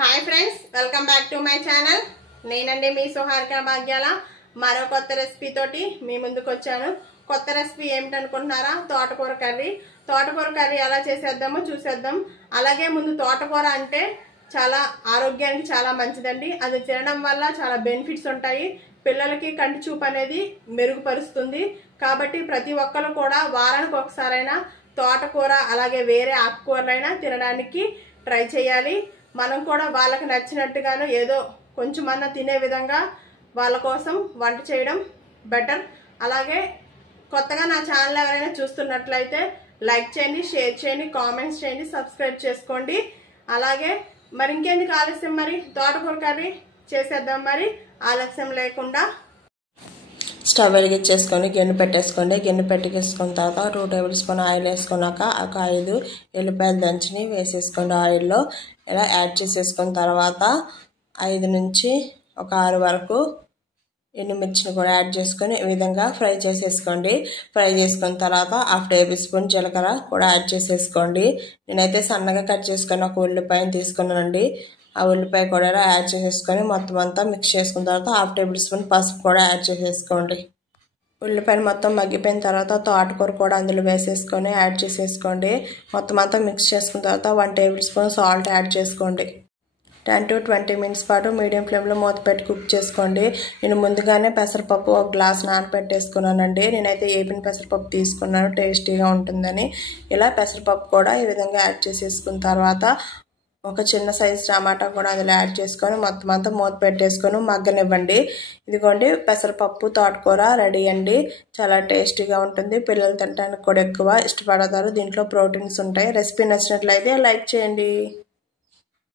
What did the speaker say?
Hi friends, welcome back to my channel. నేనండి మీ సుహారిక భాగ్యాల. మరో కొత్త రెసిపీ తోటి మీ ముందుకు వచ్చాను. కొత్త రెసిపీ ఏమిటనుకుంటున్నారా? తోటకూర కర్రీ. తోటకూర కర్రీ ఎలా చేసేద్దామో చూసేద్దాం. అలాగే ముందు తోటకూర అంటే చాలా ఆరోగ్యానికి చాలా మంచిదండి. అది తినడం వల్ల చాలా బెనిఫిట్స్ ఉంటాయి. పిల్లలకి కంటి చూపు అనేది మెరుగుపరుస్తుంది. కాబట్టి ప్రతి ఒక్కరు కూడా వారానికి ఒకసారైనా తోటకూర అలాగే వేరే ఆకుకూరలైనా తినడానికి ట్రై చేయాలి. మనం కూడా వాళ్ళకి నచ్చినట్టుగాను ఏదో కొంచెమన్నా తినే విధంగా వాళ్ళ కోసం వంట చేయడం బెటర్. అలాగే కొత్తగా నా ఛానల్ ఎవరైనా చూస్తున్నట్లయితే లైక్ చేయండి, షేర్ చేయండి, కామెంట్స్ చేయండి, సబ్స్క్రైబ్ చేసుకోండి. అలాగే మరి ఇంకెందుకు ఆలస్యం, మరి తోటకూర కర్రీ చేసేద్దాం. మరి ఆలస్యం లేకుండా స్టవ్ వెలిగించేసుకొని గిన్నె పెట్టేసుకోండి. గిన్నె పెట్టేసుకున్న తర్వాత 2 టేబుల్ స్పూన్ ఆయిల్ వేసుకున్నాక ఒక 5 ఎల్లిపాయలు దంచిని వేసేసుకోండి. ఆయిల్లో ఇలా యాడ్ చేసేసుకున్న తర్వాత 5 నుంచి ఒక 6 వరకు ఎండుమిర్చిని కూడా యాడ్ చేసుకొని ఈ విధంగా ఫ్రై చేసేసుకోండి. ఫ్రై చేసుకున్న తర్వాత 1/2 టేబుల్ స్పూన్ జీలకర్ర కూడా యాడ్ చేసేసుకోండి. నేనైతే సన్నగా కట్ చేసుకొని ఒక ఉల్లిపాయను తీసుకున్నానండి. ఆ ఉల్లిపాయ కూడా యాడ్ చేసేసుకొని మొత్తం అంతా మిక్స్ చేసుకున్న తర్వాత 1/2 టేబుల్ స్పూన్ పసుపు కూడా యాడ్ చేసేసుకోండి. ఉల్లిపాయలు మొత్తం మగ్గిపోయిన తర్వాత తోటకూర కూడా అందులో వేసేసుకొని యాడ్ చేసేసుకోండి. మొత్తం అంతా మిక్స్ చేసుకున్న తర్వాత 1 టేబుల్ స్పూన్ సాల్ట్ యాడ్ చేసుకోండి. 10 to 20 మినిట్స్ పాటు మీడియం ఫ్లేమ్లో మూత పెట్టి కుక్ చేసుకోండి. నేను ముందుగానే పెసరపప్పు 1 గ్లాస్ నానబెట్టేసుకున్నానండి. నేనైతే ఏపిన పెసరపప్పు తీసుకున్నాను, టేస్టీగా ఉంటుందని. ఇలా పెసరపప్పు కూడా ఈ విధంగా యాడ్ చేసేసుకున్న తర్వాత ఒక చిన్న సైజు టమాటా కూడా అందులో యాడ్ చేసుకొని మొత్తం అంతా మూత పెట్టేసుకొని మగ్గనివ్వండి. ఇదిగోండి, పెసరపప్పు తోటకూర రెడీ అండి. చాలా టేస్టీగా ఉంటుంది. పిల్లలు తినడానికి కూడా ఎక్కువ ఇష్టపడతారు. దీంట్లో ప్రోటీన్స్ ఉంటాయి. రెసిపీ నచ్చినట్లయితే లైక్ చేయండి.